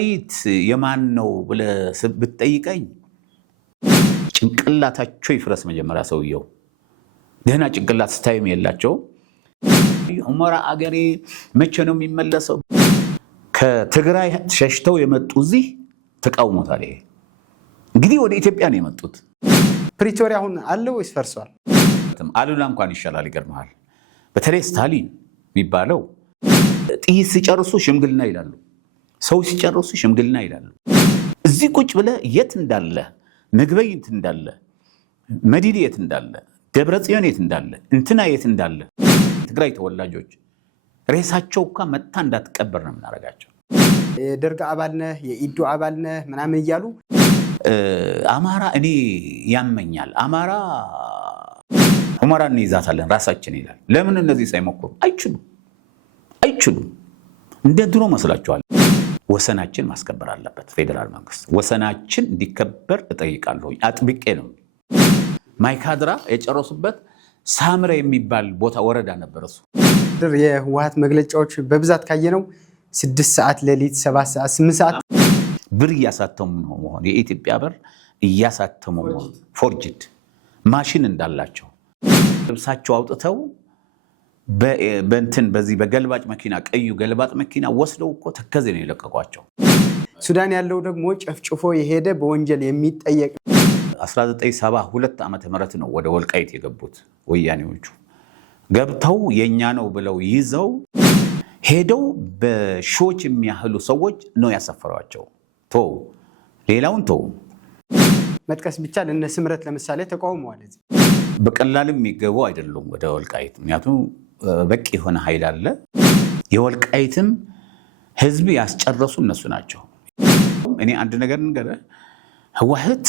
ወልቃይት የማን ነው ብለህ ብትጠይቀኝ ጭንቅላታቸው ይፍረስ መጀመሪያ ሰውየው ደህና ጭንቅላት ስታይም የላቸው ሁመራ አገሬ መቼ ነው የሚመለሰው ከትግራይ ሸሽተው የመጡ እዚህ ተቃውሞታል ይሄ እንግዲህ ወደ ኢትዮጵያ ነው የመጡት ፕሪቶሪያ አሁን አለ ወይስ ፈርሷል አሉላ እንኳን ይሻላል ይገርማል በተለይ ስታሊን የሚባለው ጥይት ሲጨርሱ ሽምግልና ይላሉ ሰው ሲጨርሱ ሽምግልና ይላሉ እዚህ ቁጭ ብለ የት እንዳለ ምግበይት እንዳለ መዲዲ የት እንዳለ ደብረጽዮን የት እንዳለ እንትና የት እንዳለ ትግራይ ተወላጆች ሬሳቸው እንኳን መታ እንዳትቀበር ነው የምናረጋቸው የደርግ አባል ነህ የኢዱ አባል ነህ ምናምን እያሉ አማራ እኔ ያመኛል አማራ ሁመራን ይዛታለን ራሳችን ይላል ለምን እነዚህ ሳይሞክሩ አይችሉም እንደ ድሮ መስላችኋል ወሰናችን ማስከበር አለበት ፌደራል መንግስት ወሰናችን እንዲከበር እጠይቃለሁ አጥብቄ ነው ማይካድራ የጨረሱበት ሳምረ የሚባል ቦታ ወረዳ ነበር እሱ የህወሓት መግለጫዎች በብዛት ካየነው 6 ሰዓት ሌሊት 7 ሰዓት 8 ሰዓት ብር እያሳተሙ ነው መሆን የኢትዮጵያ ብር እያሳተሙ ነው ፎርጅድ ማሽን እንዳላቸው ልብሳቸው አውጥተው በእንትን በዚህ በገልባጭ መኪና ቀዩ ገልባጭ መኪና ወስደው እኮ ተከዜ ነው የለቀቋቸው ሱዳን ያለው ደግሞ ጨፍጭፎ የሄደ በወንጀል የሚጠየቅ 1972 ዓመተ ምህረት ነው ወደ ወልቃይት የገቡት ወያኔዎቹ ገብተው የኛ ነው ብለው ይዘው ሄደው በሺዎች የሚያህሉ ሰዎች ነው ያሰፈሯቸው ሌላውን መጥቀስ ቢቻል እነ ስምረት ለምሳሌ ተቃውመዋል እዚህ በቀላልም የሚገቡ አይደሉም ወደ ወልቃይት ምክንያቱም በቂ የሆነ ኃይል አለ የወልቃይትም ህዝብ ያስጨረሱ እነሱ ናቸው እኔ አንድ ነገር እንገርህ ህወሓት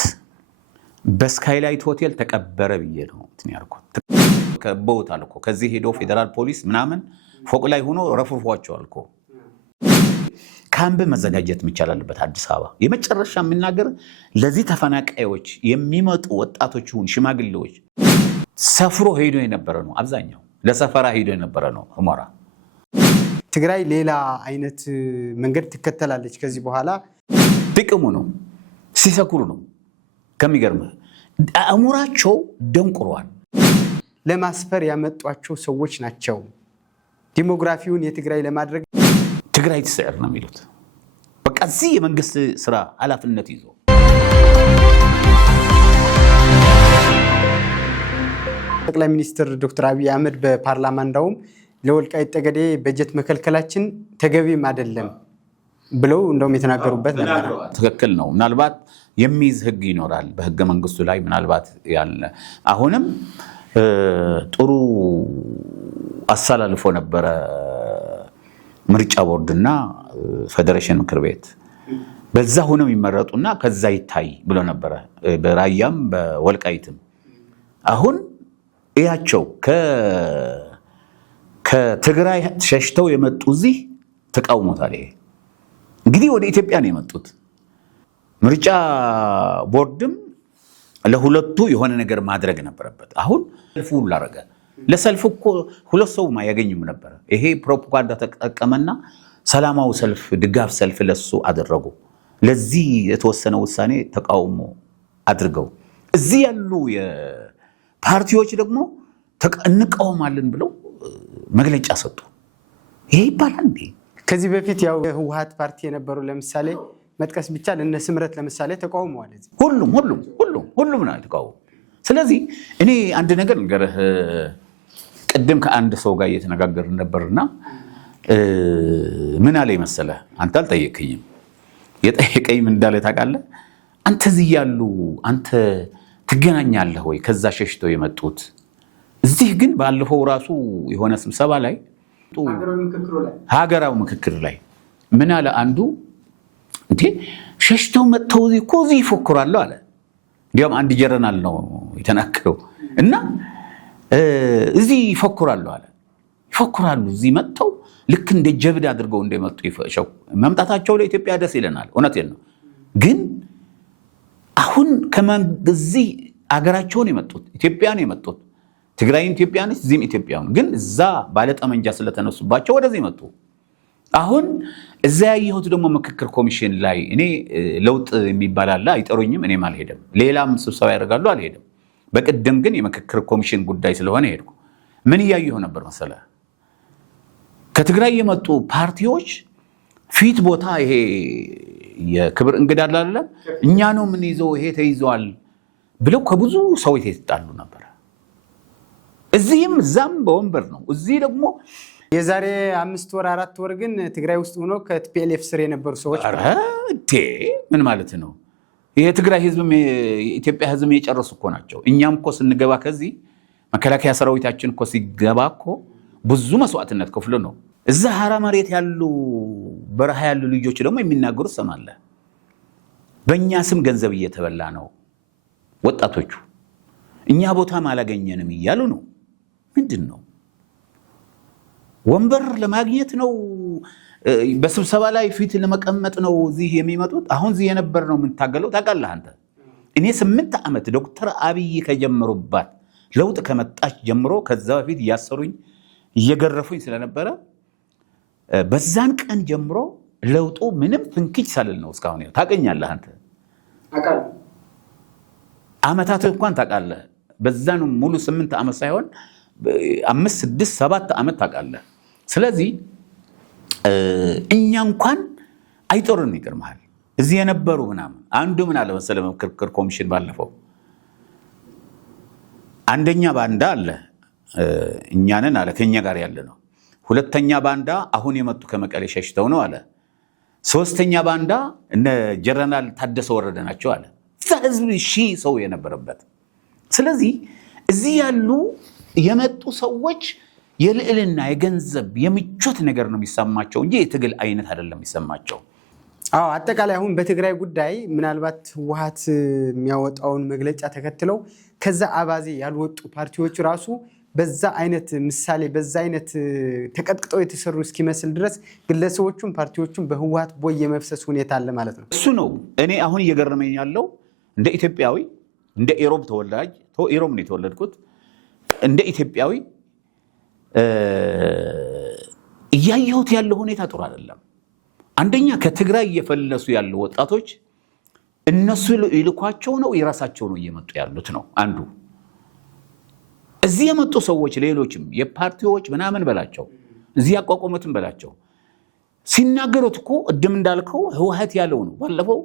በስካይላይት ሆቴል ተቀበረ ብዬ ነው ያልኩት ከቦታል እኮ ከዚህ ሄዶ ፌደራል ፖሊስ ምናምን ፎቅ ላይ ሆኖ ረፍርፏቸዋል እኮ ካምፕ መዘጋጀት የሚቻላልበት አዲስ አበባ የመጨረሻ የምናገር ለዚህ ተፈናቃዮች የሚመጡ ወጣቶች ሁን ሽማግሌዎች ሰፍሮ ሄዶ የነበረ ነው አብዛኛው ለሰፈራ ሄዶ የነበረ ነው ሁመራ ትግራይ ሌላ አይነት መንገድ ትከተላለች ከዚህ በኋላ ጥቅሙ ነው ሲሰኩሩ ነው ከሚገርም አእምሯቸው ደንቁሯል ለማስፈር ያመጧቸው ሰዎች ናቸው ዲሞግራፊውን የትግራይ ለማድረግ ትግራይ ትስዕር ነው የሚሉት በቃ እዚህ የመንግስት ስራ ኃላፊነት ይዞ ጠቅላይ ሚኒስትር ዶክተር አብይ አህመድ በፓርላማ እንዳውም ለወልቃይት ጠገዴ በጀት መከልከላችን ተገቢም አይደለም ብለው እንደውም የተናገሩበት ነበር ትክክል ነው ምናልባት የሚይዝ ህግ ይኖራል በህገ መንግስቱ ላይ ምናልባት ያለ አሁንም ጥሩ አሳላልፎ ነበረ ምርጫ ቦርድና ፌደሬሽን ምክር ቤት በዛ ሆነው ይመረጡና ከዛ ይታይ ብሎ ነበር በራያም በወልቃይትም አሁን እያቸው ከትግራይ ሸሽተው የመጡ እዚህ ተቃውሞታል ይሄ እንግዲህ ወደ ኢትዮጵያ ነው የመጡት ምርጫ ቦርድም ለሁለቱ የሆነ ነገር ማድረግ ነበረበት አሁን ሰልፉ ላረጋ ለሰልፉ እኮ ሁለት ሰው ማያገኝም ነበር ይሄ ፕሮፓጋንዳ ተጠቀመና ሰላማው ሰልፍ ድጋፍ ሰልፍ ለሱ አደረጉ ለዚህ የተወሰነ ውሳኔ ተቃውሞ አድርገው እዚህ ያሉ የፓርቲዎች ደግሞ እንቃወማለን ብለው መግለጫ ሰጡ ይሄ ይባላል እንዴ ከዚህ በፊት ያው የህወሓት ፓርቲ የነበሩ ለምሳሌ መጥቀስ ቢቻል እነ ስምረት ለምሳሌ ተቃውመዋል እዚህ ሁሉም ነው ተቃውሞ ስለዚህ እኔ አንድ ነገር እንገርህ ቀደም ከአንድ ሰው ጋር እየተነጋገርን ነበርና ምን አለ መሰለህ አንተ አልጠየቀኝም የጠየቀኝ ምን እንዳለ ታውቃለህ አንተ እዚህ ያሉ አንተ ትገናኛለህ ወይ ከዛ ሸሽተው የመጡት እዚህ ግን ባለፈው ራሱ የሆነ ስብሰባ ላይ ሀገራው ምክክር ላይ ምን አለ አንዱ እንዴ ሸሽተው መጥተው እኮ እዚህ ይፎክራሉ አለ እንዲያውም አንድ ጀነራል ነው የተናገረው እና እዚህ ይፎክራሉ አለ ይፎክራሉ እዚህ መጥተው ልክ እንደ ጀብድ አድርገው እንደመጡ ይፈሸው መምጣታቸው ለኢትዮጵያ ደስ ይለናል እውነቴን ነው ግን አሁን ከመንግስት አገራቸውን የመጡት ኢትዮጵያን የመጡት ትግራይን ኢትዮጵያንስ ዚም ኢትዮጵያን ግን እዛ ባለ ጠመንጃ ስለተነሱባቸው ወደዚህ መጡ አሁን እዛ ያየሁት ደግሞ ምክክር ኮሚሽን ላይ እኔ ለውጥ የሚባል አለ አይጠሩኝም፣ እኔም አልሄድም። ሌላም ስብሰባ ያደርጋሉ አልሄድም። በቅድም ግን የምክክር ኮሚሽን ጉዳይ ስለሆነ ሄድኩ። ምን እያየሁ ነበር መሰለ? ከትግራይ የመጡ ፓርቲዎች ፊት ቦታ ይሄ የክብር እንግዳ አለ እኛ ነው ምን ይዘው ይሄ ተይዘዋል ብለው ከብዙ ሰዎች የተጣሉ ነበር። እዚህም እዛም በወንበር ነው። እዚህ ደግሞ የዛሬ 5 ወር 4 ወር ግን ትግራይ ውስጥ ሆኖ ከቲፒኤልኤፍ ስር የነበሩ ሰዎች ምን ማለት ነው? የትግራይ ህዝብም የኢትዮጵያ ህዝብ የጨረሱ እኮ ናቸው። እኛም እኮ ስንገባ ከዚህ መከላከያ ሰራዊታችን እኮ ሲገባ እኮ ብዙ መስዋዕትነት ከፍሎ ነው። እዛ ሐራ መሬት ያሉ በረሃ ያሉ ልጆች ደግሞ የሚናገሩት ሰማለህ። በእኛ ስም ገንዘብ እየተበላ ነው ወጣቶቹ፣ እኛ ቦታም አላገኘንም እያሉ ነው። ምንድን ነው? ወንበር ለማግኘት ነው? በስብሰባ ላይ ፊት ለመቀመጥ ነው እዚህ የሚመጡት? አሁን እዚህ የነበር ነው የምንታገለው። ታውቃለህ አንተ እኔ 8 ዓመት ዶክተር አብይ ከጀመሩባት ለውጥ ከመጣች ጀምሮ ከዛ በፊት እያሰሩኝ እየገረፉኝ ስለነበረ በዛን ቀን ጀምሮ ለውጡ ምንም ፍንክች ሳልል ነው እስካሁን። ታውቀኛለህ አንተ ዓመታት እንኳን ታውቃለህ። በዛን ሙሉ 8 ዓመት ሳይሆን 5 6 7 ዓመት ታውቃለህ። ስለዚህ እኛ እንኳን አይጦርን ይገርምሃል። እዚህ የነበሩ ምናምን አንዱ ምን አለ መሰለህ ምክክር ኮሚሽን ባለፈው አንደኛ ባንዳ አለ እኛንን አለ ከኛ ጋር ያለ ነው። ሁለተኛ ባንዳ አሁን የመጡ ከመቀሌ ሸሽተው ነው አለ። ሶስተኛ ባንዳ እነ ጀነራል ታደሰ ወረደ ናቸው አለ። ህዝብ ሺህ ሰው የነበረበት። ስለዚህ እዚህ ያሉ የመጡ ሰዎች የልዕልና የገንዘብ የምቾት ነገር ነው የሚሰማቸው እንጂ የትግል አይነት አይደለም የሚሰማቸው። አጠቃላይ አሁን በትግራይ ጉዳይ ምናልባት ህወሓት የሚያወጣውን መግለጫ ተከትለው ከዛ አባዜ ያልወጡ ፓርቲዎች ራሱ በዛ አይነት ምሳሌ በዛ አይነት ተቀጥቅጠው የተሰሩ እስኪመስል ድረስ ግለሰቦቹም ፓርቲዎቹም በህወሓት ቦይ የመፍሰስ ሁኔታ አለ ማለት ነው። እሱ ነው እኔ አሁን እየገረመኝ ያለው። እንደ ኢትዮጵያዊ እንደ ኢሮብ ተወላጅ ኢሮብ ነው የተወለድኩት። እንደ ኢትዮጵያዊ እያየሁት ያለው ሁኔታ ጥሩ አይደለም። አንደኛ ከትግራይ እየፈለሱ ያሉ ወጣቶች እነሱ ይልኳቸው ነው የራሳቸው ነው እየመጡ ያሉት ነው አንዱ። እዚህ የመጡ ሰዎች ሌሎችም የፓርቲዎች ምናምን በላቸው እዚህ ያቋቋሙትን በላቸው ሲናገሩት እኮ እድም እንዳልከው ህወሓት ያለው ነው። ባለፈው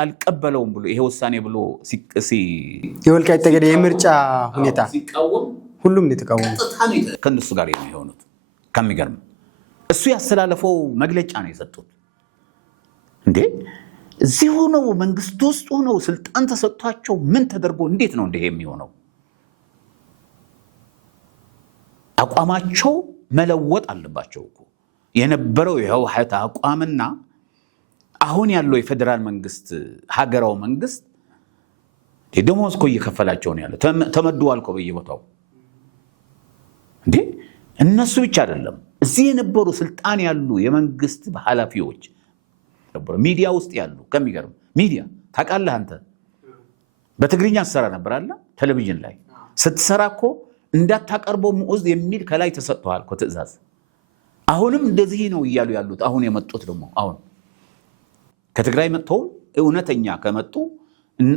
አልቀበለውም ብሎ ይሄ ውሳኔ ብሎ የወልቃይት ጠገዴ የምርጫ ሁኔታ ሲቃወም ሁሉም የተቃወሙ ከነሱ ጋር የሆኑት ከሚገርም እሱ ያስተላለፈው መግለጫ ነው የሰጡት። እንዴ እዚህ ሆነው መንግስት ውስጥ ሆነው ስልጣን ተሰጥቷቸው ምን ተደርጎ እንዴት ነው እንደ የሚሆነው? አቋማቸው መለወጥ አለባቸው እኮ። የነበረው የህወሓት አቋምና አሁን ያለው የፌደራል መንግስት ሀገራው መንግስት ደሞዝ እኮ እየከፈላቸው ነው ያለው። ተመድቧል እኮ በየቦታው። እንዴ እነሱ ብቻ አይደለም እዚህ የነበሩ ስልጣን ያሉ የመንግስት ኃላፊዎች ነበሩ፣ ሚዲያ ውስጥ ያሉ። ከሚገርም ሚዲያ ታውቃለህ አንተ በትግርኛ ስትሰራ ነበር አለ ቴሌቪዥን ላይ ስትሰራ እኮ እንዳታቀርበው ሙዝ የሚል ከላይ ተሰጥቷል እኮ ትዕዛዝ። አሁንም እንደዚህ ነው እያሉ ያሉት። አሁን የመጡት ደግሞ አሁን ከትግራይ መጥተው እውነተኛ ከመጡ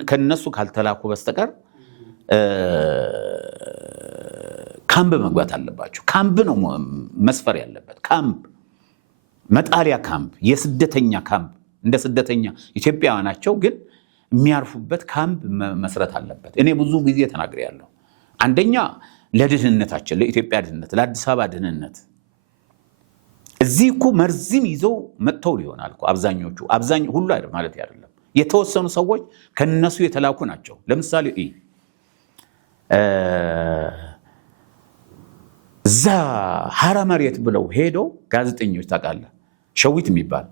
ከነሱ ካልተላኩ በስተቀር ካምፕ መግባት አለባቸው። ካምፕ ነው መስፈር ያለበት። ካምፕ መጣሊያ ካምፕ፣ የስደተኛ ካምፕ። እንደ ስደተኛ ኢትዮጵያውያን ናቸው ግን የሚያርፉበት ካምፕ መስረት አለበት። እኔ ብዙ ጊዜ ተናግሬያለሁ። አንደኛ ለድህነታችን፣ ለኢትዮጵያ ድህነት፣ ለአዲስ አበባ ድህነት እዚህ እኮ መርዝም ይዘው መጥተው ሊሆናል እኮ አብዛኞቹ ሁሉ አይደለም ማለት አይደለም። የተወሰኑ ሰዎች ከነሱ የተላኩ ናቸው። ለምሳሌ እዛ ሐራ መሬት ብለው ሄዶ ጋዜጠኞች ታውቃለህ፣ ሸዊት የሚባል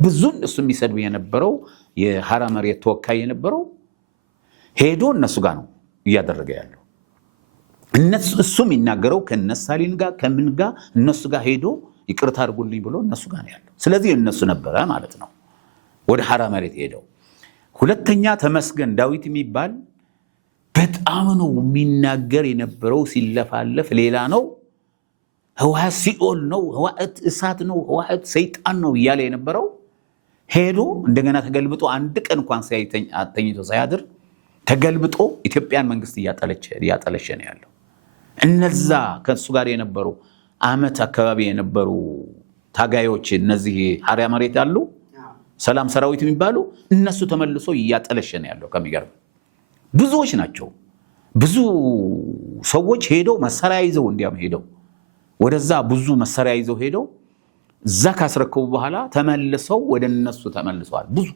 ብዙ እሱ የሚሰድብ የነበረው የሐራ መሬት ተወካይ የነበረው ሄዶ እነሱ ጋር ነው እያደረገ ያለው። እሱ የሚናገረው ከነሳሊን ጋር ከምን ጋር እነሱ ጋር ሄዶ ይቅርታ አድርጉልኝ ብሎ እነሱ ጋር ነው ያለው። ስለዚህ እነሱ ነበረ ማለት ነው ወደ ሐራ መሬት ሄደው። ሁለተኛ ተመስገን ዳዊት የሚባል በጣም ነው የሚናገር የነበረው፣ ሲለፋለፍ ሌላ ነው። ህወሓት ሲኦል ነው፣ ህወሓት እሳት ነው፣ ህወሓት ሰይጣን ነው እያለ የነበረው ሄዶ እንደገና ተገልብጦ አንድ ቀን እንኳን ተኝቶ ሳያድር ተገልብጦ ኢትዮጵያን መንግስት እያጠለሸ ነው ያለው። እነዛ ከሱ ጋር የነበሩ አመት አካባቢ የነበሩ ታጋዮች እነዚህ ሐሪያ መሬት ያሉ ሰላም ሰራዊት የሚባሉ እነሱ ተመልሶ እያጠለሸ ነው ያለው። ከሚገርም ብዙዎች ናቸው። ብዙ ሰዎች ሄደው መሳሪያ ይዘው እንዲያም ሄደው ወደዛ ብዙ መሳሪያ ይዘው ሄደው እዛ ካስረከቡ በኋላ ተመልሰው ወደ እነሱ ተመልሰዋል። ብዙ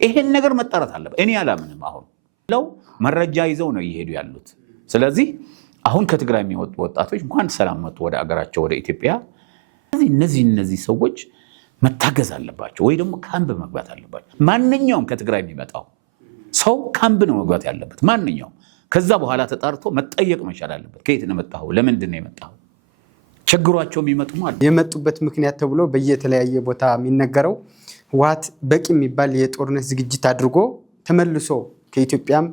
ይሄን ነገር መጣራት አለበት። እኔ አላምንም። አሁን ለው መረጃ ይዘው ነው እየሄዱ ያሉት። ስለዚህ አሁን ከትግራይ የሚወጡ ወጣቶች እንኳን ሰላም መጡ ወደ አገራቸው ወደ ኢትዮጵያ። እነዚህ ሰዎች መታገዝ አለባቸው ወይ ደግሞ ካምፕ መግባት አለባቸው። ማንኛውም ከትግራይ የሚመጣው ሰው ካምፕ ነው መግባት ያለበት ማንኛውም። ከዛ በኋላ ተጣርቶ መጠየቅ መቻል አለበት። ከየት ነው የመጣው? ለምንድን ነው የመጣው? ችግሯቸው የሚመጡ ማለት የመጡበት ምክንያት ተብሎ በየተለያየ ቦታ የሚነገረው ህወሓት በቂ የሚባል የጦርነት ዝግጅት አድርጎ ተመልሶ ከኢትዮጵያም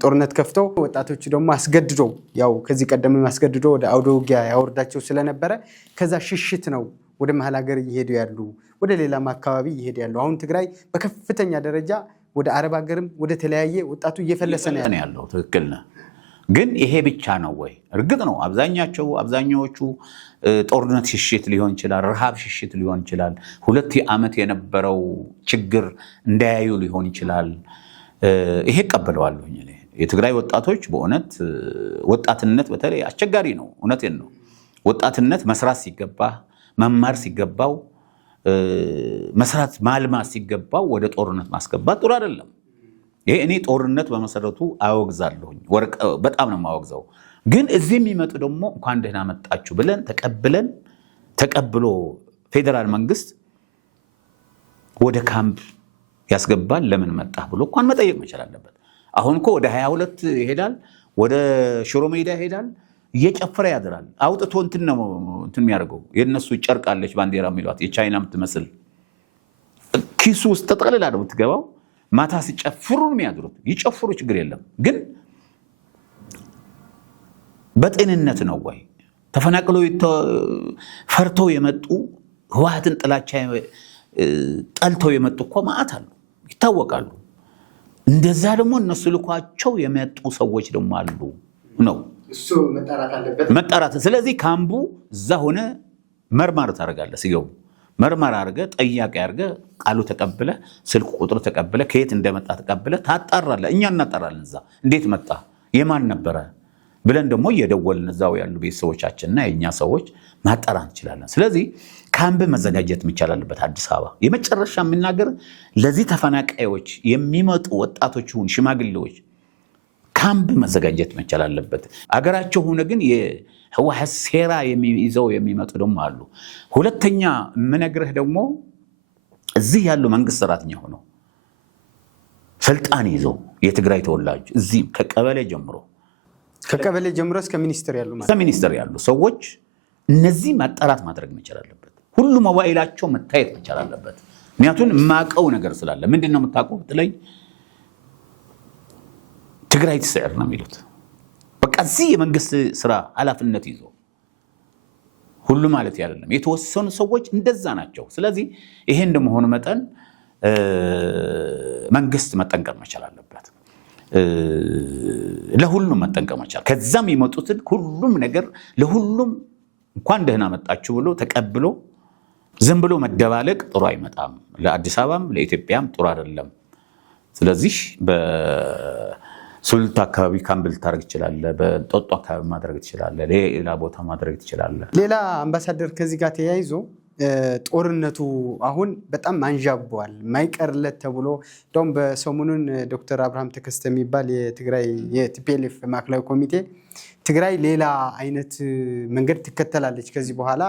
ጦርነት ከፍተው ወጣቶቹ ደግሞ አስገድዶ ያው ከዚህ ቀደም አስገድዶ ወደ አውደ ውጊያ ያወርዳቸው ስለነበረ ከዛ ሽሽት ነው ወደ መሀል ሀገር እየሄዱ ያሉ፣ ወደ ሌላም አካባቢ እየሄዱ ያሉ። አሁን ትግራይ በከፍተኛ ደረጃ ወደ አረብ ሀገርም ወደ ተለያየ ወጣቱ እየፈለሰ ነው ያለው። ትክክል ነህ። ግን ይሄ ብቻ ነው ወይ? እርግጥ ነው አብዛኛዎቹ ጦርነት ሽሽት ሊሆን ይችላል፣ ረሃብ ሽሽት ሊሆን ይችላል፣ 2 ዓመት የነበረው ችግር እንዳያዩ ሊሆን ይችላል። ይሄ ቀበለዋለሁ። የትግራይ ወጣቶች በእውነት ወጣትነት በተለይ አስቸጋሪ ነው። እውነቴን ነው። ወጣትነት መስራት ሲገባ መማር ሲገባው መስራት ማልማት ሲገባው ወደ ጦርነት ማስገባት ጥሩ አይደለም። ይሄ እኔ ጦርነት በመሰረቱ አወግዛለሁኝ፣ በጣም ነው የማወግዘው። ግን እዚህ የሚመጡ ደግሞ እንኳን ደህና መጣችሁ ብለን ተቀብሎ ፌዴራል መንግስት ወደ ካምፕ ያስገባል። ለምን መጣህ ብሎ እንኳን መጠየቅ መቻል አለበት። አሁን እኮ ወደ 22 ይሄዳል፣ ወደ ሽሮ ሜዳ ይሄዳል፣ እየጨፈረ ያድራል። አውጥቶ እንትን የሚያደርገው የነሱ ጨርቃለች ባንዲራ የሚሏት የቻይና የምትመስል ኪሱ ውስጥ ተጠቅልላ ነው የምትገባው። ማታ ሲጨፍሩ የሚያድሩት ይጨፍሩ፣ ችግር የለም። ግን በጤንነት ነው ወይ? ተፈናቅለው ፈርተው የመጡ ህወሓትን ጥላቻ ጠልተው የመጡ እኮ ማዕት አሉ፣ ይታወቃሉ። እንደዛ ደግሞ እነሱ ልኳቸው የመጡ ሰዎች ደግሞ አሉ ነው እሱ መጣራት አለበት። መጣራት። ስለዚህ ካምቡ እዛ ሆነ መርማር ታደርጋለህ። ሲገቡ መርማር አድርገህ ጠያቂ አድርገህ ቃሉ ተቀብለ ስልክ ቁጥሩ ተቀብለ ከየት እንደመጣ ተቀብለ ታጣራለህ። እኛ እናጣራለን። እዛ እንዴት መጣ የማን ነበረ ብለን ደግሞ እየደወልን እዛው ያሉ ቤተሰቦቻችንና የእኛ ሰዎች ማጣራት እንችላለን። ስለዚህ ካምፕ መዘጋጀት መቻል አለበት። አዲስ አበባ የመጨረሻ የምናገር ለዚህ ተፈናቃዮች የሚመጡ ወጣቶች ይሁን ሽማግሌዎች ካምፕ መዘጋጀት መቻል አለበት። አገራቸው ሆነ ግን የህወሓት ሴራ ይዘው የሚመጡ ደግሞ አሉ። ሁለተኛ የምነግርህ ደግሞ እዚህ ያሉ መንግስት ሰራተኛ ሆነው ስልጣን ይዘው የትግራይ ተወላጅ እዚህ ከቀበሌ ጀምሮ እስከ ሚኒስትር ያሉ ሰዎች እነዚህ ማጣራት ማድረግ መቻል አለበት። ሁሉ ሞባይላቸው መታየት መቻል አለበት። ምክንያቱም የማውቀው ነገር ስላለ ምንድነው የምታውቀው ብትለኝ ትግራይ ትስዕር ነው የሚሉት። በቃ እዚህ የመንግስት ስራ ኃላፊነት ይዞ ሁሉ ማለት አይደለም፣ የተወሰኑ ሰዎች እንደዛ ናቸው። ስለዚህ ይሄ እንደመሆኑ መጠን መንግስት መጠንቀቅ መቻል አለበት። ለሁሉም መጠንቀቅ መቻል፣ ከዛም የመጡትን ሁሉም ነገር ለሁሉም እንኳን ደህና መጣችሁ ብሎ ተቀብሎ ዝም ብሎ መደባለቅ ጥሩ አይመጣም። ለአዲስ አበባም ለኢትዮጵያም ጥሩ አይደለም። ስለዚህ በሱሉልታ አካባቢ ካምፕ ልታደርግ ትችላለህ፣ በእንጦጦ አካባቢ ማድረግ ትችላለህ፣ ሌላ ቦታ ማድረግ ትችላለህ። ሌላ አምባሳደር ከዚህ ጋር ተያይዞ ጦርነቱ አሁን በጣም አንዣቧል ማይቀርለት ተብሎ እንደውም በሰሞኑን ዶክተር አብርሃም ተከስተ የሚባል የትግራይ የቲፒኤልኤፍ ማዕከላዊ ኮሚቴ ትግራይ ሌላ አይነት መንገድ ትከተላለች ከዚህ በኋላ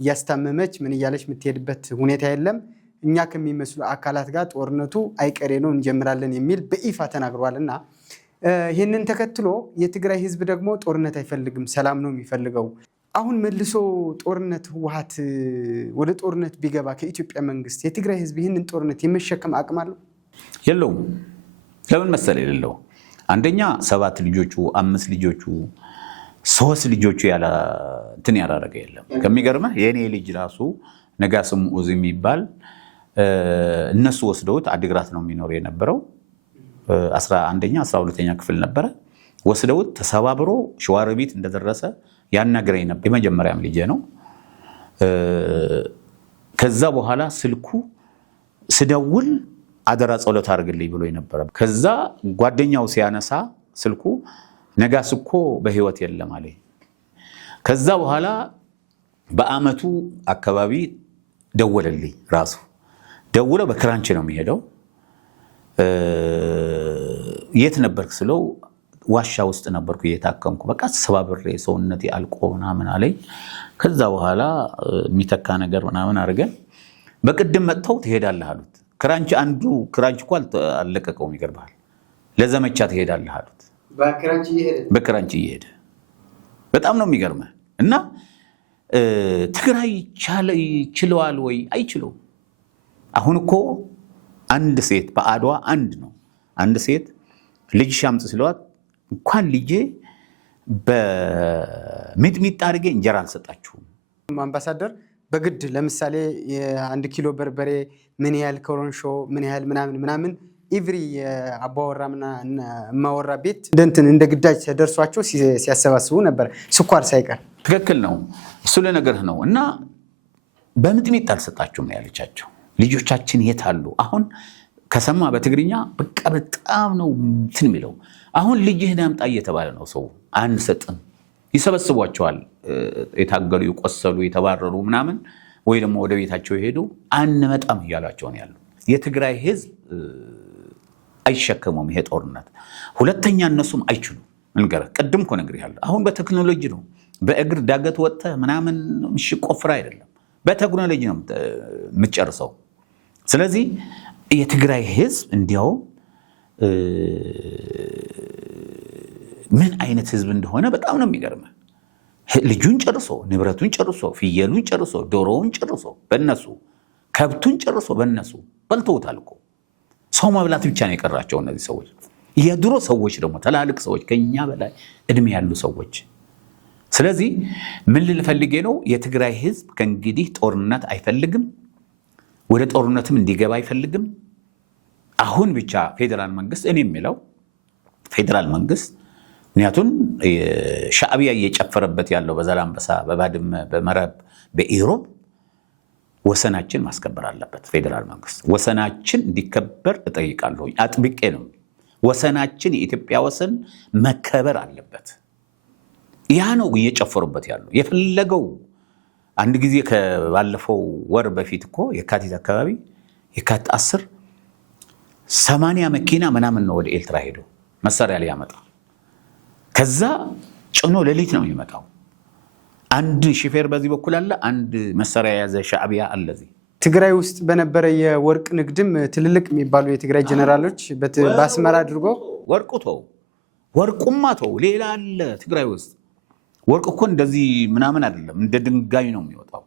እያስታመመች ምን እያለች የምትሄድበት ሁኔታ የለም፣ እኛ ከሚመስሉ አካላት ጋር ጦርነቱ አይቀሬ ነው እንጀምራለን የሚል በይፋ ተናግሯል። እና ይህንን ተከትሎ የትግራይ ህዝብ ደግሞ ጦርነት አይፈልግም፣ ሰላም ነው የሚፈልገው። አሁን መልሶ ጦርነት ህወሓት ወደ ጦርነት ቢገባ ከኢትዮጵያ መንግስት የትግራይ ህዝብ ይህንን ጦርነት የመሸከም አቅም አለው? የለውም። ለምን መሰለ የሌለው? አንደኛ 7 ልጆቹ 5 ልጆቹ 3 ልጆቹ ያለ እንትን ያላረገ የለም። ከሚገርምህ የኔ ልጅ ራሱ ነጋስም ኡዝ የሚባል እነሱ ወስደውት አዲግራት ነው የሚኖር የነበረው 11ኛ 12ኛ ክፍል ነበረ። ወስደውት ተሰባብሮ ሸዋሮቢት እንደደረሰ ያናገረኝ ነበር። የመጀመሪያም ልጄ ነው። ከዛ በኋላ ስልኩ ስደውል አደራ ጸሎት አድርግልኝ ብሎ ነበር። ከዛ ጓደኛው ሲያነሳ ስልኩ ነጋስ እኮ በህይወት የለም አለኝ። ከዛ በኋላ በአመቱ አካባቢ ደወለልኝ። ራሱ ደውለው በክራንች ነው የሚሄደው። የት ነበርክ ስለው ዋሻ ውስጥ ነበርኩ እየታከምኩ በቃ ተሰባብሬ ሰውነቴ አልቆ ምናምን አለኝ። ከዛ በኋላ የሚተካ ነገር ምናምን አድርገን በቅድም መጥተው ትሄዳለህ አሉት። ክራንች አንዱ ክራንች እኮ አልለቀቀውም ይገርባል። ለዘመቻ ትሄዳለህ አሉት። በክራንች እየሄደ በጣም ነው የሚገርመህ። እና ትግራይ ይችለዋል ወይ? አይችለውም። አሁን እኮ አንድ ሴት በአድዋ አንድ ሴት ልጅ ሻምጥ ስለዋት እንኳን ልጄ በሚጥሚጣ አድርጌ እንጀራ አልሰጣችሁም። አምባሳደር በግድ ለምሳሌ የ1 ኪሎ በርበሬ ምን ያህል ኮሮንሾ ምን ያህል ምናምን ኢቭሪ አባወራና ማወራ ቤት እንደ ግዳጅ ተደርሷቸው ሲያሰባስቡ ነበር፣ ስኳር ሳይቀር። ትክክል ነው። እሱ ለነገርህ ነው። እና በሚጥሚጣ አልሰጣችሁም ነው ያለቻቸው። ልጆቻችን የት አሉ? አሁን ከሰማ በትግርኛ በቃ በጣም ነው እንትን የሚለው። አሁን ልጅህን አምጣ እየተባለ ነው ሰው። አንሰጥም። ይሰበስቧቸዋል። የታገሉ የቆሰሉ የተባረሩ ምናምን ወይ ደግሞ ወደ ቤታቸው የሄዱ አንመጣም እያሏቸው ነው ያሉ። የትግራይ ህዝብ አይሸከሙም ይሄ ጦርነት። ሁለተኛ እነሱም አይችሉም። እንገርህ ቅድም እኮ ነግሬሃለሁ። አሁን በቴክኖሎጂ ነው። በእግር ዳገት ወጥተህ ምናምን ቆፍራ አይደለም፣ በቴክኖሎጂ ነው የምትጨርሰው። ስለዚህ የትግራይ ህዝብ እንዲያውም ምን አይነት ህዝብ እንደሆነ በጣም ነው የሚገርመው። ልጁን ጨርሶ፣ ንብረቱን ጨርሶ፣ ፍየሉን ጨርሶ፣ ዶሮውን ጨርሶ በእነሱ፣ ከብቱን ጨርሶ በእነሱ በልተውታል እኮ። ሰው መብላት ብቻ ነው የቀራቸው እነዚህ ሰዎች። የድሮ ሰዎች ደግሞ ትላልቅ ሰዎች፣ ከኛ በላይ እድሜ ያሉ ሰዎች። ስለዚህ ምን ልል ፈልጌ ነው፣ የትግራይ ህዝብ ከእንግዲህ ጦርነት አይፈልግም፣ ወደ ጦርነትም እንዲገባ አይፈልግም። አሁን ብቻ ፌዴራል መንግስት፣ እኔ የሚለው ፌዴራል መንግስት፣ ምክንያቱም ሻዕቢያ እየጨፈረበት ያለው በዛላምበሳ፣ በባድመ፣ በመረብ፣ በኢሮብ ወሰናችን ማስከበር አለበት ፌዴራል መንግስት። ወሰናችን እንዲከበር እጠይቃለሁ፣ አጥብቄ ነው። ወሰናችን፣ የኢትዮጵያ ወሰን መከበር አለበት። ያ ነው እየጨፈሩበት ያለው የፈለገው። አንድ ጊዜ ከባለፈው ወር በፊት እኮ የካቲት አካባቢ የካቲት 80 መኪና ምናምን ነው ወደ ኤርትራ ሄደው መሳሪያ ሊያመጣ። ከዛ ጭኖ ሌሊት ነው የሚመጣው። አንድ ሹፌር በዚህ በኩል አለ፣ አንድ መሳሪያ የያዘ ሻዕቢያ አለ። ትግራይ ውስጥ በነበረ የወርቅ ንግድም ትልልቅ የሚባሉ የትግራይ ጀነራሎች በአስመራ አድርጎ ወርቁማ ተው፣ ሌላ አለ ትግራይ ውስጥ። ወርቅ እኮ እንደዚህ ምናምን አይደለም፣ እንደ ድንጋይ ነው የሚወጣው።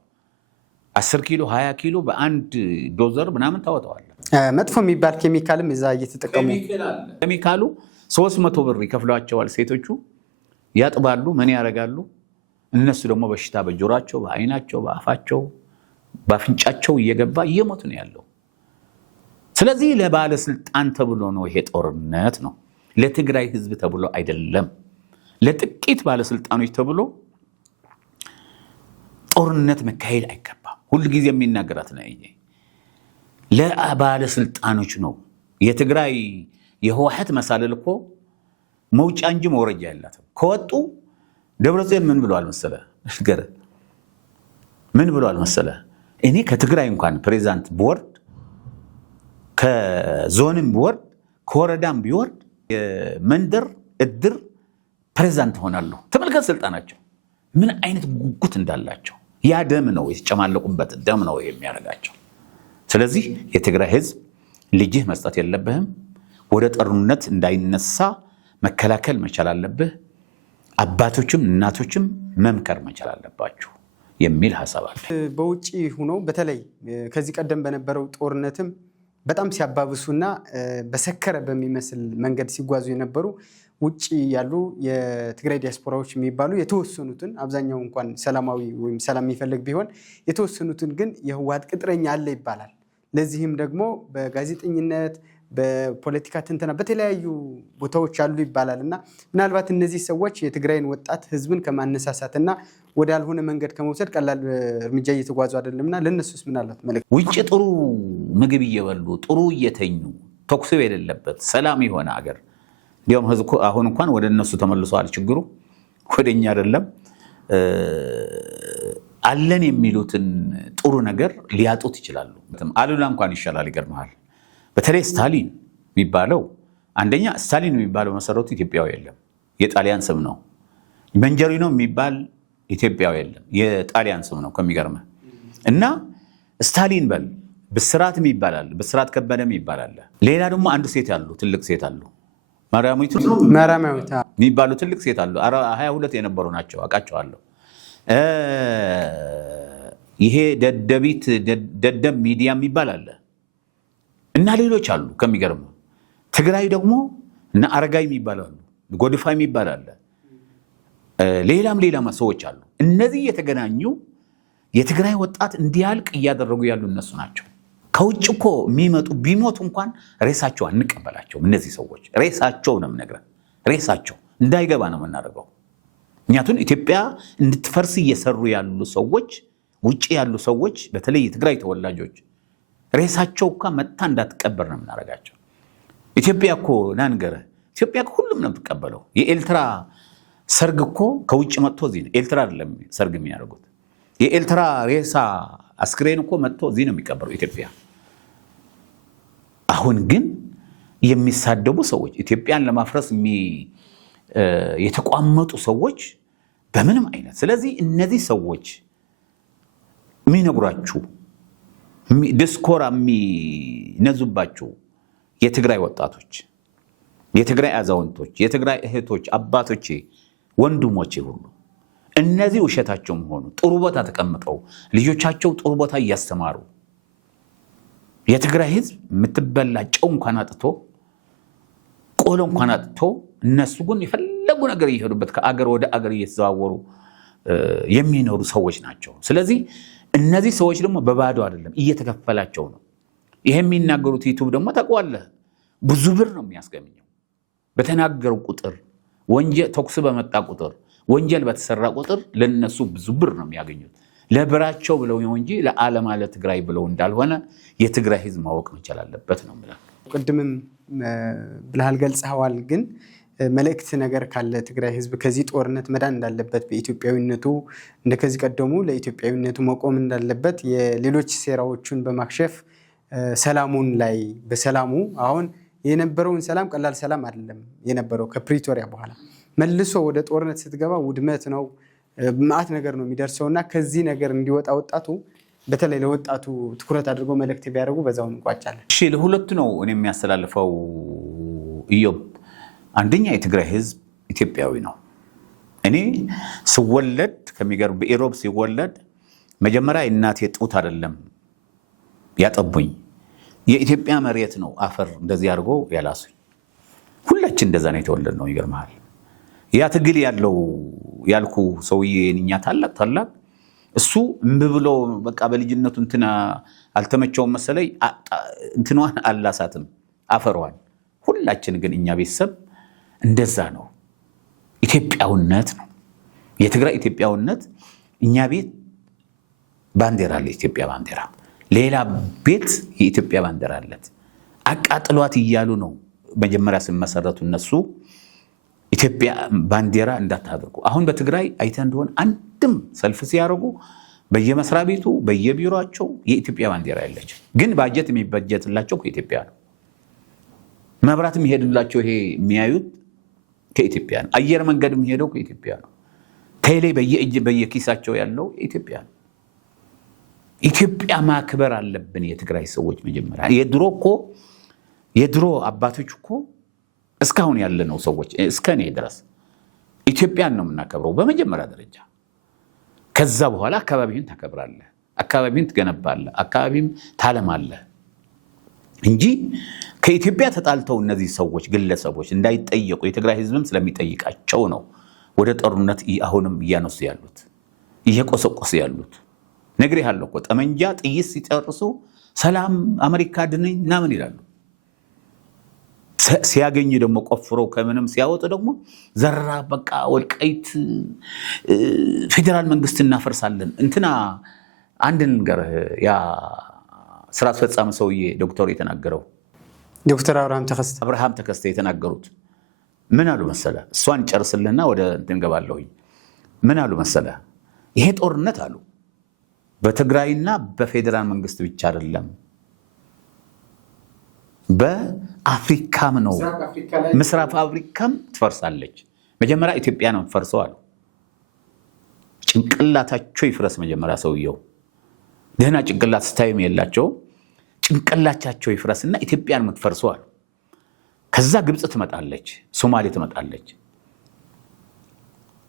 10 ኪሎ 20 ኪሎ በአንድ ዶዘር ምናምን ታወጣዋለህ። መጥፎ የሚባል ኬሚካልም እዛ እየተጠቀሙ ኬሚካሉ 300 ብር ይከፍሏቸዋል። ሴቶቹ ያጥባሉ፣ ምን ያደርጋሉ። እነሱ ደግሞ በሽታ በጆሯቸው፣ በአይናቸው፣ በአፋቸው፣ በአፍንጫቸው እየገባ እየሞቱ ነው ያለው። ስለዚህ ለባለስልጣን ተብሎ ነው ይሄ ጦርነት ነው፣ ለትግራይ ህዝብ ተብሎ አይደለም። ለጥቂት ባለስልጣኖች ተብሎ ጦርነት መካሄድ አይገባም። ሁልጊዜ የሚናገራት ነው ይሄ ለባለስልጣኖች ነው። የትግራይ የህወሓት መሳለል እኮ መውጫ እንጂ መውረጃ የላትም። ከወጡ ደብረጽዮን ምን ብለዋል መሰለህ? ምን ብለዋል መሰለህ? እኔ ከትግራይ እንኳን ፕሬዚዳንት ቢወርድ፣ ከዞንም ቢወርድ፣ ከወረዳም ቢወርድ የመንደር እድር ፕሬዚዳንት ሆናለሁ። ተመልከት ስልጣናቸው ምን አይነት ጉጉት እንዳላቸው። ያ ደም ነው የተጨማለቁበት ደም ነው የሚያደርጋቸው። ስለዚህ የትግራይ ህዝብ ልጅህ መስጠት የለብህም። ወደ ጦርነት እንዳይነሳ መከላከል መቻል አለብህ። አባቶችም እናቶችም መምከር መቻል አለባችሁ የሚል ሐሳብ አለ። በውጪ ሆኖ በተለይ ከዚህ ቀደም በነበረው ጦርነትም በጣም ሲያባብሱና በሰከረ በሚመስል መንገድ ሲጓዙ የነበሩ ውጪ ያሉ የትግራይ ዲያስፖራዎች የሚባሉ የተወሰኑትን አብዛኛው እንኳን ሰላማዊ ወይም ሰላም የሚፈልግ ቢሆን የተወሰኑትን ግን የህወሓት ቅጥረኛ አለ ይባላል። ለዚህም ደግሞ በጋዜጠኝነት በፖለቲካ ትንተና በተለያዩ ቦታዎች አሉ ይባላል እና ምናልባት እነዚህ ሰዎች የትግራይን ወጣት ህዝብን ከማነሳሳትና ወደ ያልሆነ መንገድ ከመውሰድ ቀላል እርምጃ እየተጓዙ አይደለምና ለነሱስ ምናልባት መልእክት? ውጭ ጥሩ ምግብ እየበሉ ጥሩ እየተኙ ተኩስ የሌለበት ሰላም የሆነ አገር እንዲያውም ህዝብ አሁን እንኳን ወደ እነሱ ተመልሷል። ችግሩ ወደኛ አይደለም። አለን የሚሉትን ጥሩ ነገር ሊያጡት ይችላሉ። አሉላ እንኳን ይሻላል። ይገርምሃል። በተለይ ስታሊን የሚባለው አንደኛ ስታሊን የሚባለው መሰረቱ ኢትዮጵያዊ የለም፣ የጣሊያን ስም ነው። መንጀሪኖ የሚባል ኢትዮጵያዊ የለም፣ የጣሊያን ስም ነው። ከሚገርምህ እና ስታሊን በል ብስራት ይባላል፣ ብስራት ከበደም ይባላል። ሌላ ደግሞ አንድ ሴት አሉ፣ ትልቅ ሴት አሉ፣ ማርያሚቱ የሚባሉ ትልቅ ሴት አሉ። 22 የነበሩ ናቸው፣ አውቃቸዋለሁ። ይሄ ደደብ ሚዲያ የሚባል አለ እና ሌሎች አሉ። ከሚገርም ትግራይ ደግሞ እና አረጋይ የሚባሉ አሉ፣ ጎድፋይ የሚባል አለ፣ ሌላም ሰዎች አሉ። እነዚህ የተገናኙ የትግራይ ወጣት እንዲያልቅ እያደረጉ ያሉ እነሱ ናቸው። ከውጭ እኮ የሚመጡ ቢሞቱ እንኳን ሬሳቸው አንቀበላቸውም። እነዚህ ሰዎች ሬሳቸው ነው የምነግረን፣ ሬሳቸው እንዳይገባ ነው የምናደርገው። ምክንያቱም ኢትዮጵያ እንድትፈርስ እየሰሩ ያሉ ሰዎች፣ ውጭ ያሉ ሰዎች፣ በተለይ የትግራይ ተወላጆች ሬሳቸው እኮ መታ እንዳትቀበር ነው የምናደርጋቸው። ኢትዮጵያ እኮ ናንገረ ኢትዮጵያ ሁሉም ነው የምትቀበለው። የኤልትራ ሰርግ እኮ ከውጭ መጥቶ እዚህ ነው። ኤልትራ አይደለም ሰርግ የሚያደርጉት። የኤልትራ ሬሳ አስክሬን እኮ መጥቶ እዚህ ነው የሚቀበረው ኢትዮጵያ። አሁን ግን የሚሳደቡ ሰዎች፣ ኢትዮጵያን ለማፍረስ የተቋመጡ ሰዎች በምንም አይነት። ስለዚህ እነዚህ ሰዎች የሚነግሯችሁ ዲስኮራ የሚነዙባችሁ የትግራይ ወጣቶች፣ የትግራይ አዛውንቶች፣ የትግራይ እህቶች፣ አባቶቼ፣ ወንድሞቼ ሁሉ እነዚህ ውሸታቸው መሆኑ ጥሩ ቦታ ተቀምጠው ልጆቻቸው ጥሩ ቦታ እያስተማሩ የትግራይ ህዝብ የምትበላ ጨው እንኳን አጥቶ ቆሎ እንኳን አጥቶ እነሱ ግን የፈለጉ ነገር እየሄዱበት ከአገር ወደ አገር እየተዘዋወሩ የሚኖሩ ሰዎች ናቸው። ስለዚህ እነዚህ ሰዎች ደግሞ በባዶ አይደለም፣ እየተከፈላቸው ነው። ይሄ የሚናገሩት ዩቲዩብ ደግሞ ታውቀዋለህ፣ ብዙ ብር ነው የሚያስገኘው። በተናገሩ ቁጥር ወንጀል፣ ተኩስ በመጣ ቁጥር፣ ወንጀል በተሰራ ቁጥር ለነሱ ብዙ ብር ነው የሚያገኙት። ለብራቸው ብለው ነው እንጂ ለዓለም አለ ትግራይ ብለው እንዳልሆነ የትግራይ ህዝብ ማወቅ መቻል አለበት ነው ማለት ነው። ቅድምም ብለሃል ገልጸዋል። ግን መልእክት ነገር ካለ ትግራይ ህዝብ ከዚህ ጦርነት መዳን እንዳለበት በኢትዮጵያዊነቱ እንደከዚህ ቀደሙ ለኢትዮጵያዊነቱ መቆም እንዳለበት የሌሎች ሴራዎችን በማክሸፍ ሰላሙን ላይ በሰላሙ አሁን የነበረውን ሰላም ቀላል ሰላም አይደለም የነበረው። ከፕሪቶሪያ በኋላ መልሶ ወደ ጦርነት ስትገባ ውድመት ነው፣ ማአት ነገር ነው የሚደርሰውና ከዚህ ነገር እንዲወጣ ወጣቱ በተለይ ለወጣቱ ትኩረት አድርጎ መልእክት ቢያደርጉ በዛው እንቋጫለን። እሺ፣ ለሁለቱ ነው እኔ የሚያስተላልፈው ኢዮብ። አንደኛ የትግራይ ህዝብ ኢትዮጵያዊ ነው። እኔ ስወለድ ከሚገርም በኢሮብ ሲወለድ መጀመሪያ እናቴ ጡት አይደለም ያጠቡኝ፣ የኢትዮጵያ መሬት ነው አፈር እንደዚህ አድርጎ ያላሱኝ። ሁላችን እንደዛ ነው የተወለድነው። ይገርምሃል። ያ ትግል ያለው ያልኩ ሰውዬ እኛ ታላቅ እሱ እምብሎ በቃ በልጅነቱ እንትና አልተመቸውም መሰለኝ እንትኗን አላሳትም አፈሯን። ሁላችን ግን እኛ ቤተሰብ እንደዛ ነው። ኢትዮጵያውነት ነው የትግራይ ኢትዮጵያውነት። እኛ ቤት ባንዲራ አለ፣ ኢትዮጵያ ባንዲራ። ሌላ ቤት የኢትዮጵያ ባንዲራ አለት። አቃጥሏት እያሉ ነው መጀመሪያ ሲመሰረቱ እነሱ ኢትዮጵያ ባንዲራ እንዳታደርጉ። አሁን በትግራይ አይተህ እንደሆነ አንድም ሰልፍ ሲያደርጉ በየመስሪያ ቤቱ በየቢሮቸው የኢትዮጵያ ባንዲራ ያለች፣ ግን ባጀት የሚበጀትላቸው ከኢትዮጵያ ነው። መብራት የሚሄድላቸው ይሄ የሚያዩት ከኢትዮጵያ ነው። አየር መንገድ የሚሄደው ከኢትዮጵያ ነው። ቴሌ በየኪሳቸው ያለው ኢትዮጵያ ነው። ኢትዮጵያ ማክበር አለብን የትግራይ ሰዎች። መጀመሪያ የድሮ አባቶች እኮ እስካሁን ያለነው ሰዎች እስከ እኔ ድረስ ኢትዮጵያን ነው የምናከብረው በመጀመሪያ ደረጃ። ከዛ በኋላ አካባቢህን ታከብራለህ፣ አካባቢህን ትገነባለህ፣ አካባቢህን ታለማለህ። እንጂ ከኢትዮጵያ ተጣልተው እነዚህ ሰዎች ግለሰቦች እንዳይጠየቁ የትግራይ ህዝብም ስለሚጠይቃቸው ነው ወደ ጦርነት አሁንም እያነሱ ያሉት እየቆሰቆሱ ያሉት። ነግሬሃለሁ እኮ ጠመንጃ ጥይት ሲጨርሱ ሰላም አሜሪካ ድነኝ ምናምን ይላሉ። ሲያገኝ ደግሞ ቆፍረው ከምንም ሲያወጡ ደግሞ ዘራ በቃ ወልቃይት ፌዴራል መንግስት እናፈርሳለን። እንትና አንድን ነገር ያ ስራ አስፈጻሚ ሰውዬ ዶክተር የተናገረው ዶክተር አብርሃም ተከስተ የተናገሩት ምን አሉ መሰለ? እሷን ጨርስልና ወደ እንትን ገባለሁኝ። ምን አሉ መሰለ? ይሄ ጦርነት አሉ በትግራይና በፌዴራል መንግስት ብቻ አይደለም በአፍሪካም ነው። ምስራቅ አፍሪካም ትፈርሳለች። መጀመሪያ ኢትዮጵያ ነው ትፈርሰው አሉ። ጭንቅላታቸው ይፍረስ መጀመሪያ ሰውየው ደህና ጭንቅላት ስታይም የላቸው ጭንቅላታቸው ይፍረስና ኢትዮጵያን የምትፈርሰው አሉ። ከዛ ግብጽ ትመጣለች፣ ሶማሌ ትመጣለች፣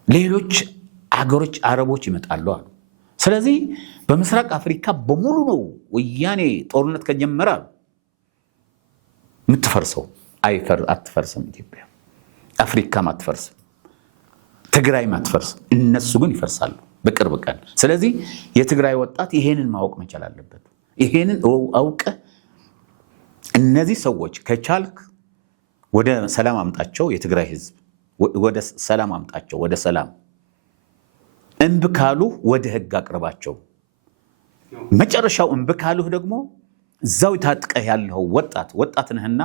ሌሎች አገሮች አረቦች ይመጣሉ አሉ። ስለዚህ በምስራቅ አፍሪካ በሙሉ ነው ወያኔ ጦርነት ከጀመረ የምትፈርሰው። አትፈርስም ኢትዮጵያ፣ አፍሪካም አትፈርስም፣ ትግራይም አትፈርስም። እነሱ ግን ይፈርሳሉ በቅርብ ቀን። ስለዚህ የትግራይ ወጣት ይሄንን ማወቅ መቻል አለበት። ይሄንን አውቀ እነዚህ ሰዎች ከቻልክ ወደ ሰላም አምጣቸው። የትግራይ ህዝብ ወደ ሰላም አምጣቸው፣ ወደ ሰላም። እምብ ካሉ ወደ ህግ አቅርባቸው። መጨረሻው እምብ ካሉህ ደግሞ እዛው ታጥቀህ ያለው ወጣት ነህና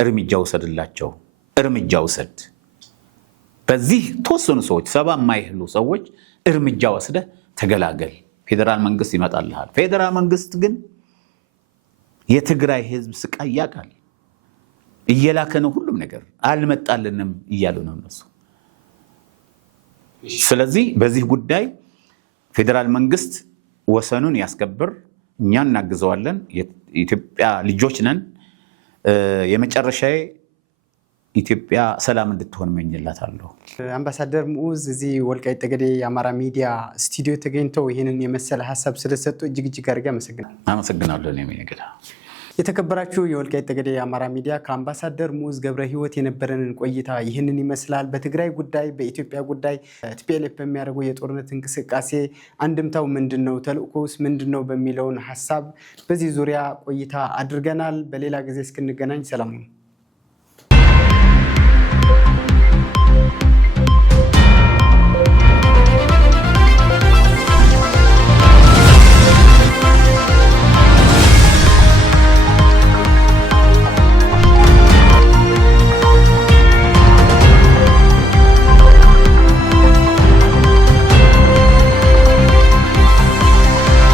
እርምጃ ውሰድላቸው። እርምጃ ውሰድ። በዚህ ተወሰኑ ሰዎች 70 የማይህሉ ሰዎች እርምጃ ወስደህ ተገላገል። ፌዴራል መንግስት ይመጣልሃል። ፌዴራል መንግስት ግን የትግራይ ህዝብ ስቃይ ያውቃል። እየላከ ነው ሁሉም ነገር፣ አልመጣልንም እያሉ ነው እነሱ። ስለዚህ በዚህ ጉዳይ ፌዴራል መንግስት ወሰኑን ያስከብር። እኛ እናግዘዋለን። የኢትዮጵያ ልጆች ነን። የመጨረሻዬ ኢትዮጵያ ሰላም እንድትሆን መኝላታለሁ። አምባሳደር ሙዑዝ እዚህ ወልቃይት ጠገዴ የአማራ ሚዲያ ስቱዲዮ ተገኝተው ይህንን የመሰለ ሀሳብ ስለሰጡ እጅግ አድርጌ አመሰግናለሁ። አመሰግናለሁ። የሚነገዳ የተከበራችሁ የወልቃይት ጠገዴ የአማራ ሚዲያ ከአምባሳደር ሙዑዝ ገብረ ህይወት የነበረንን ቆይታ ይህንን ይመስላል። በትግራይ ጉዳይ፣ በኢትዮጵያ ጉዳይ ቲፒኤልኤፍ በሚያደርገው የጦርነት እንቅስቃሴ አንድምታው ምንድነው፣ ተልእኮውስ ምንድነው በሚለውን ሀሳብ በዚህ ዙሪያ ቆይታ አድርገናል። በሌላ ጊዜ እስክንገናኝ ሰላም ነው።